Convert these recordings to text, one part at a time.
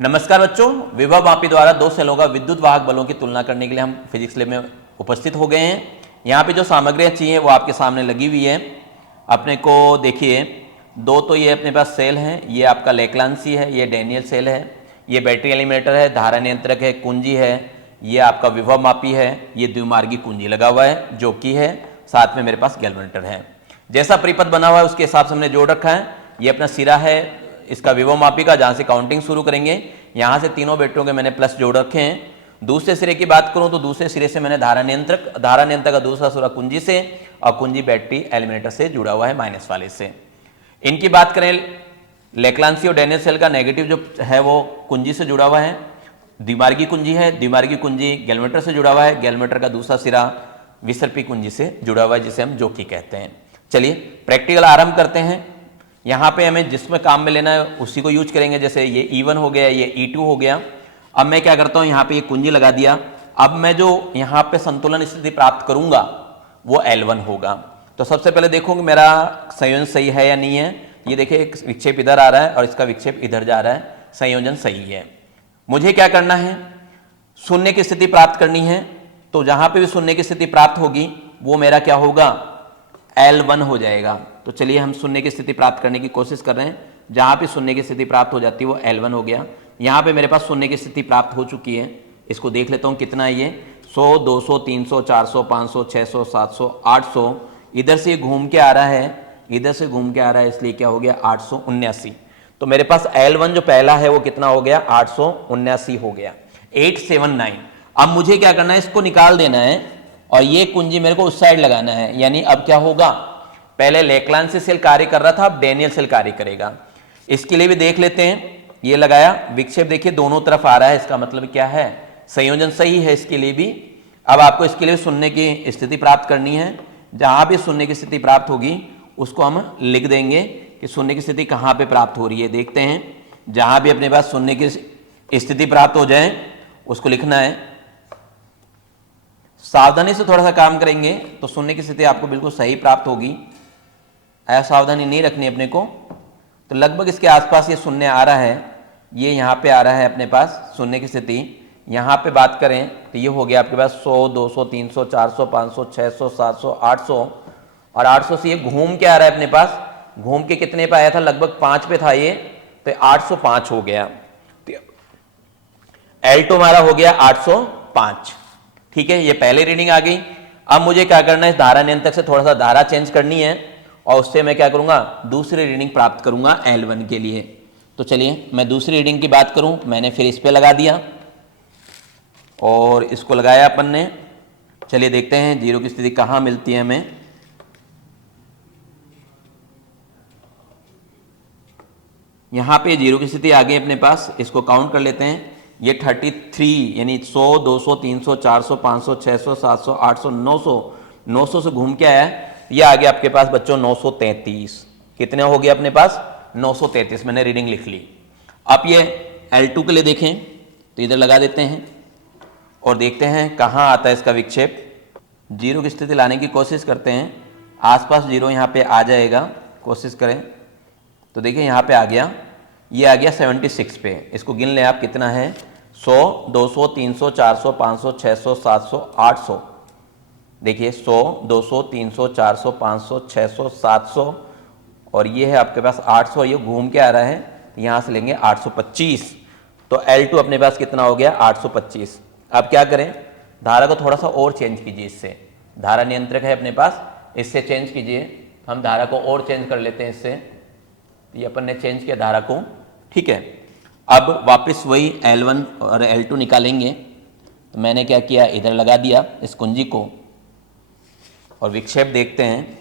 नमस्कार बच्चों, विभव मापी द्वारा दो सेलों का विद्युत वाहक बलों की तुलना करने के लिए हम फिजिक्स लैब में उपस्थित हो गए हैं। यहाँ पे जो सामग्रियाँ चाहिए वो आपके सामने लगी हुई है। अपने को देखिए, दो तो ये अपने पास सेल हैं, ये आपका लेक्लांसी है, ये डैनियल सेल है, ये बैटरी एलिमिनेटर है, धारा नियंत्रक है, कुंजी है, ये आपका विभव मापी है, ये द्विमार्गी कुंजी लगा हुआ है जो कि है, साथ में मेरे पास गैल्वेनोमीटर है। जैसा परिपथ बना हुआ है उसके हिसाब से हमने जोड़ रखा है। ये अपना सिरा है इसका विभव मापी का, जहां से काउंटिंग शुरू करेंगे। यहां से तीनों बैटरियों के मैंने प्लस जोड़ रखे हैं। दूसरे सिरे की बात करूं तो दूसरे सिरे से मैंने धारा नियंत्रक का दूसरा सिरा कुंजी से और कुंजी बैटरी एलिमिनेटर से जुड़ा हुआ है माइनस वाले से। इनकी बात करें, लेक्लांसी और डैनियल सेल का नेगेटिव जो है वो कुंजी से जुड़ा हुआ है, द्विमार्गी कुंजी है, द्विमार्गी कुंजी गैल्वेनोमीटर से जुड़ा हुआ है, गैल्वेनोमीटर का दूसरा सिरा विसर्पी कुंजी से जुड़ा हुआ है जिसे हम जोकी कहते हैं। चलिए प्रैक्टिकल आरंभ करते हैं। यहाँ पे हमें जिसमें काम में लेना है उसी को यूज करेंगे। जैसे ये E1 हो गया, ये E2 हो गया। अब मैं क्या करता हूँ, यहाँ पे ये कुंजी लगा दिया। अब मैं जो यहाँ पे संतुलन स्थिति प्राप्त करूंगा वो L1 होगा। तो सबसे पहले देखूंगा मेरा संयोजन सही है या नहीं है। ये देखिए, एक विक्षेप इधर आ रहा है और इसका विक्षेप इधर जा रहा है, संयोजन सही है। मुझे क्या करना है, शून्य की स्थिति प्राप्त करनी है। तो जहां पे भी शून्य की स्थिति प्राप्त होगी वो मेरा क्या होगा, L1 हो जाएगा। तो चलिए हम शून्य की स्थिति प्राप्त करने की कोशिश कर रहे हैं। जहां पे शून्य की स्थिति प्राप्त हो जाती है वो L1 हो गया। यहाँ पे मेरे पास शून्य की स्थिति प्राप्त हो चुकी है। इसको देख लेता हूँ कितना है ये, 100, 200, 300, 400, 500, 600, 700, 800। इधर से घूम के आ रहा है, इधर से घूम के आ रहा है, इसलिए क्या हो गया 879। तो मेरे पास L1 जो पहला है वो कितना हो गया, 879 हो गया, 879। अब मुझे क्या करना है, इसको निकाल देना है और ये कुंजी मेरे को उस साइड लगाना है। यानी अब क्या होगा, पहले लेक्लांसी सेल कार्य कर रहा था, अब डैनियल सेल कार्य करेगा। इसके लिए भी देख लेते हैं। ये लगाया, विक्षेप देखिए दोनों तरफ आ रहा है, इसका मतलब क्या है, संयोजन सही है इसके लिए भी। अब आपको इसके लिए शून्य की स्थिति प्राप्त करनी है। जहां भी शून्य की स्थिति प्राप्त होगी उसको हम लिख देंगे कि शून्य की स्थिति कहाँ पे प्राप्त हो रही है। देखते हैं, जहां भी अपने पास शून्य की स्थिति प्राप्त हो जाए उसको लिखना है। सावधानी से थोड़ा सा काम करेंगे तो शून्य की स्थिति आपको बिल्कुल सही प्राप्त होगी। असावधानी नहीं रखनी अपने को। तो लगभग इसके आसपास ये शून्य आ रहा है, ये यहाँ पे आ रहा है अपने पास शून्य की स्थिति। यहाँ पे बात करें तो ये हो गया आपके पास 100, 200, 300, 400, 500, 600, 700, 800 और 800 से ये घूम के आ रहा है अपने पास। घूम के कितने पे आया था, लगभग 5 पे था ये, तो 805 हो गया। L2 हमारा हो गया 805। ठीक है, ये पहले रीडिंग आ गई। अब मुझे क्या करना है, इस धारा नियंत्रक से थोड़ा सा धारा चेंज करनी है और उससे मैं क्या करूंगा, दूसरी रीडिंग प्राप्त करूंगा L1 के लिए। तो चलिए मैं दूसरी रीडिंग की बात करूं, मैंने फिर इस पे लगा दिया और इसको लगाया अपन ने। चलिए देखते हैं जीरो की स्थिति कहां मिलती है हमें। यहां पे जीरो की स्थिति आ गई अपने पास, इसको काउंट कर लेते हैं। ये 33 यानी 100, 200, 300, 400, 500, 600, 700, 800, 900, 900 से घूम के आया है। ये आ गया आपके पास बच्चों 933। कितने हो गया अपने पास, 933। मैंने रीडिंग लिख ली। अब ये L2 के लिए देखें तो इधर लगा देते हैं और देखते हैं कहाँ आता है इसका विक्षेप। जीरो की स्थिति लाने की कोशिश करते हैं, आसपास जीरो यहाँ पे आ जाएगा, कोशिश करें। तो देखिए यहाँ पे आ गया, ये आ गया 76 पे। इसको गिन लें आप कितना है, 100, 200, 300, 400, 500, 600, 700, 800। देखिए 100, 200, 300, 400, 500, 600, 700 और ये है आपके पास 800। ये घूम के आ रहा है, यहाँ से लेंगे 825। तो L2 अपने पास कितना हो गया, 825। अब क्या करें, धारा को थोड़ा सा और चेंज कीजिए। इससे धारा नियंत्रक है अपने पास, इससे चेंज कीजिए। हम धारा को और चेंज कर लेते हैं इससे। ये अपन ने चेंज किया धारा को, ठीक है। अब वापस वही L1 और L2 निकालेंगे। तो मैंने क्या किया, इधर लगा दिया इस कुंजी को और विक्षेप देखते हैं।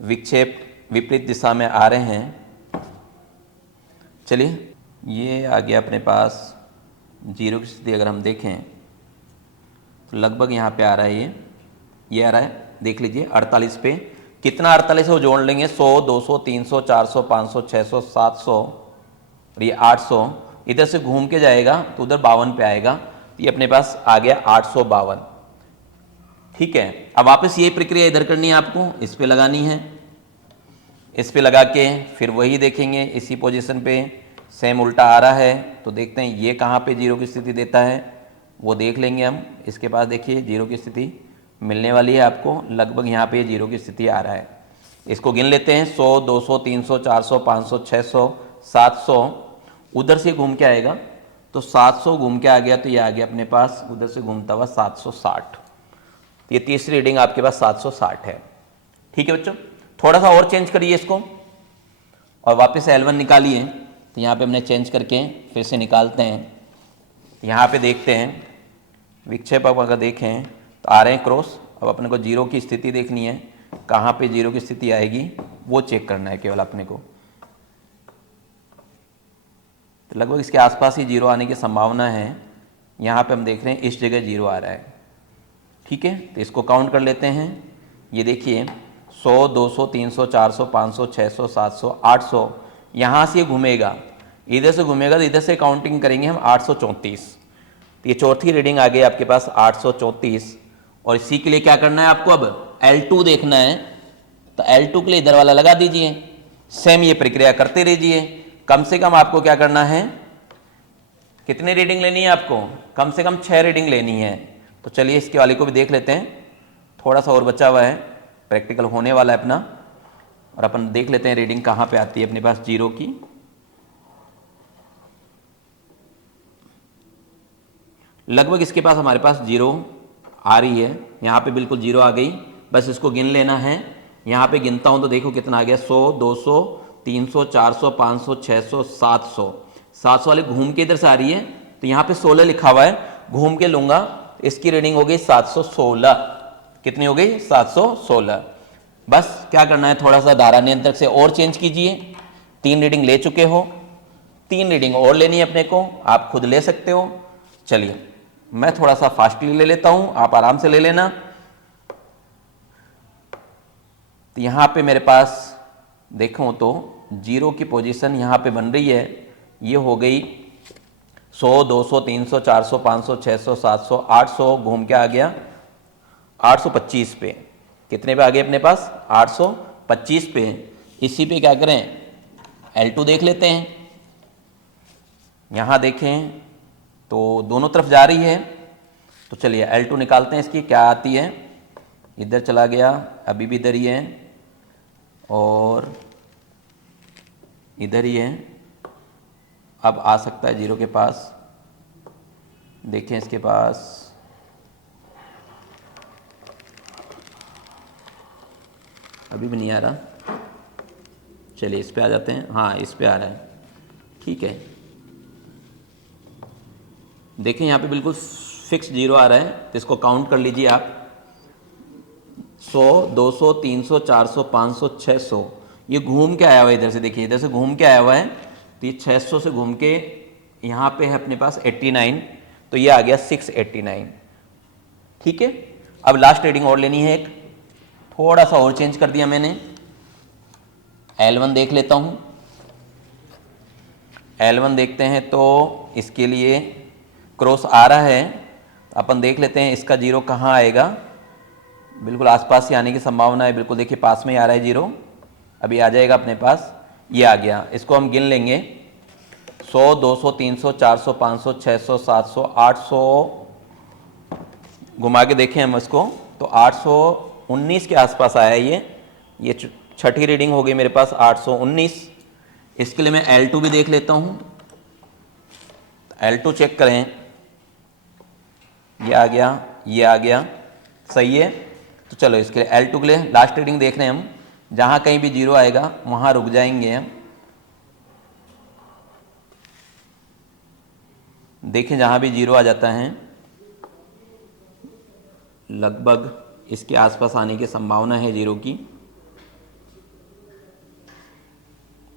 विक्षेप विपरीत दिशा में आ रहे हैं। चलिए ये आ गया अपने पास जीरो की स्थिति। अगर हम देखें तो लगभग यहाँ पे आ रहा है, ये आ रहा है, देख लीजिए 48 पे। कितना 48 है वो जोड़ लेंगे, 100, 200, 300, 400, 500, 600, 700 और ये 800। इधर से घूम के जाएगा तो उधर 52 पे आएगा। तो ये अपने पास आ गया 852। ठीक है, अब वापस ये प्रक्रिया इधर करनी है आपको, इस पे लगानी है। इस पे लगा के फिर वही देखेंगे इसी पोजीशन पे सेम उल्टा आ रहा है तो देखते हैं ये कहाँ पे जीरो की स्थिति देता है, वो देख लेंगे हम। इसके पास देखिए जीरो की स्थिति मिलने वाली है आपको, लगभग यहाँ पे जीरो की स्थिति आ रहा है। इसको गिन लेते हैं, 100, 200, 300, 400, 500, 600, 700। उधर से घूम के आएगा तो 700 घूम के आ गया, तो ये आ गया अपने पास उधर से घूमता हुआ 760। ये तीसरी रीडिंग आपके पास 760 है। ठीक है बच्चों, थोड़ा सा और चेंज करिए इसको और वापस L1 निकालिए। तो यहाँ पे हमने चेंज करके फिर से निकालते हैं। यहाँ पे देखते हैं विक्षेप अगर देखें तो आ रहे हैं क्रॉस। अब अपने को जीरो की स्थिति देखनी है, कहाँ पे जीरो की स्थिति आएगी वो चेक करना है केवल अपने को। तो लगभग इसके आसपास ही जीरो आने की संभावना है। यहाँ पे हम देख रहे हैं इस जगह जीरो आ रहा है। ठीक है, तो इसको काउंट कर लेते हैं। ये देखिए 100, 200, 300, 400, 500, 600, 700, 800। यहाँ से घूमेगा, इधर से घूमेगा तो इधर से काउंटिंग करेंगे हम 834। तो ये चौथी रीडिंग आ गई आपके पास 834। और इसी के लिए क्या करना है आपको, अब L2 देखना है। तो L2 के लिए इधर वाला लगा दीजिए। सेम ये प्रक्रिया करते रहिए। कम से कम आपको क्या करना है, कितनी रीडिंग लेनी है आपको, कम से कम 6 रीडिंग लेनी है। तो चलिए इसके वाले को भी देख लेते हैं, थोड़ा सा और बचा हुआ है, प्रैक्टिकल होने वाला है अपना। और अपन देख लेते हैं रीडिंग कहाँ पे आती है अपने पास जीरो की। लगभग इसके पास हमारे पास जीरो आ रही है, यहाँ पे बिल्कुल जीरो आ गई। बस इसको गिन लेना है। यहाँ पे गिनता हूँ तो देखो कितना आ गया, 100, 200, 300, 400, 500, 600, 700। 700 वाले घूम के इधर से आ रही है, तो यहाँ पे 16 लिखा हुआ है, घूम के लूंगा। इसकी रीडिंग हो गई 716। कितनी हो गई, 716। बस क्या करना है, थोड़ा सा धारा नियंत्रक से और चेंज कीजिए। 3 रीडिंग ले चुके हो, 3 रीडिंग और लेनी है अपने को, आप खुद ले सकते हो। चलिए मैं थोड़ा सा फास्टली ले लेता हूं, आप आराम से ले लेना। तो यहां पे मेरे पास देखो तो जीरो की पोजीशन यहां पे बन रही है। ये हो गई 100, 200, 300, 400, 500, 600, 700, 800, घूम के आ गया 825 पे। कितने पे आ गए अपने पास, 825 पे। इसी पे क्या करें, L2 देख लेते हैं। यहां देखें तो दोनों तरफ जा रही है। तो चलिए L2 निकालते हैं, इसकी क्या आती है। इधर चला गया, अभी भी इधर ही है और इधर ही है। अब आ सकता है जीरो के पास। देखें इसके पास अभी भी नहीं आ रहा। चलिए इस पे आ जाते हैं, हाँ इस पे आ रहा है। ठीक है, देखें यहाँ पे बिल्कुल फिक्स जीरो आ रहा है। तो इसको काउंट कर लीजिए आप, 100, 200, 300, 400, 500, 600। ये घूम के आया हुआ है इधर से, देखिए इधर से घूम के आया हुआ है। तो ये 600 से घूम के यहाँ पे है अपने पास 89, तो ये आ गया 689। ठीक है, अब लास्ट रीडिंग और लेनी है एक, थोड़ा सा और चेंज कर दिया मैंने। L1 देख लेता हूँ। L1 देखते हैं तो इसके लिए क्रॉस आ रहा है। अपन देख लेते हैं इसका जीरो कहाँ आएगा। बिल्कुल आसपास ही आने की संभावना है, बिल्कुल देखिए पास में ही आ रहा है जीरो। अभी आ जाएगा अपने पास, ये आ गया। इसको हम गिन लेंगे, 100, 200, 300, 400, 500, 600, 700, 800। घुमा के देखें हम इसको तो 819 के आसपास आया ये छठी रीडिंग हो गई मेरे पास 819। इसके लिए मैं L2 भी देख लेता हूँ। L2 चेक करें, ये आ गया, ये आ गया, सही है। तो चलो इसके लिए L2 के लिए लास्ट रीडिंग देख रहे हैं हम। जहां कहीं भी जीरो आएगा वहां रुक जाएंगे हम। देखें जहां भी जीरो आ जाता है लगभग इसके आसपास आने की संभावना है जीरो की।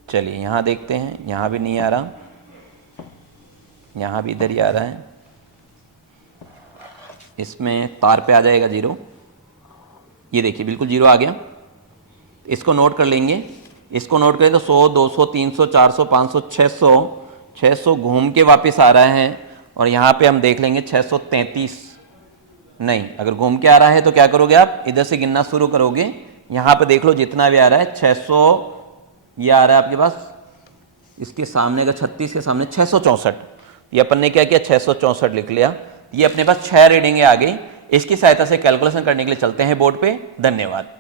चलिए यहां देखते हैं, यहां भी नहीं आ रहा, यहां भी इधर ही आ रहा है। इसमें तार पे आ जाएगा जीरो, ये देखिए बिल्कुल जीरो आ गया। इसको नोट कर लेंगे। इसको नोट करें तो 100, 200, 300, 400, 500, 600, 600 घूम के वापस आ रहा है। और यहाँ पे हम देख लेंगे 633। नहीं, अगर घूम के आ रहा है तो क्या करोगे आप, इधर से गिनना शुरू करोगे। यहाँ पे देख लो जितना भी आ रहा है 600, ये आ रहा है आपके पास, इसके सामने का 36 के सामने 664, ये अपन ने क्या किया 664 लिख लिया। ये अपने पास 6 रीडिंगें आ गई। इसकी सहायता से कैलकुलेशन करने के लिए चलते हैं बोर्ड पे। धन्यवाद।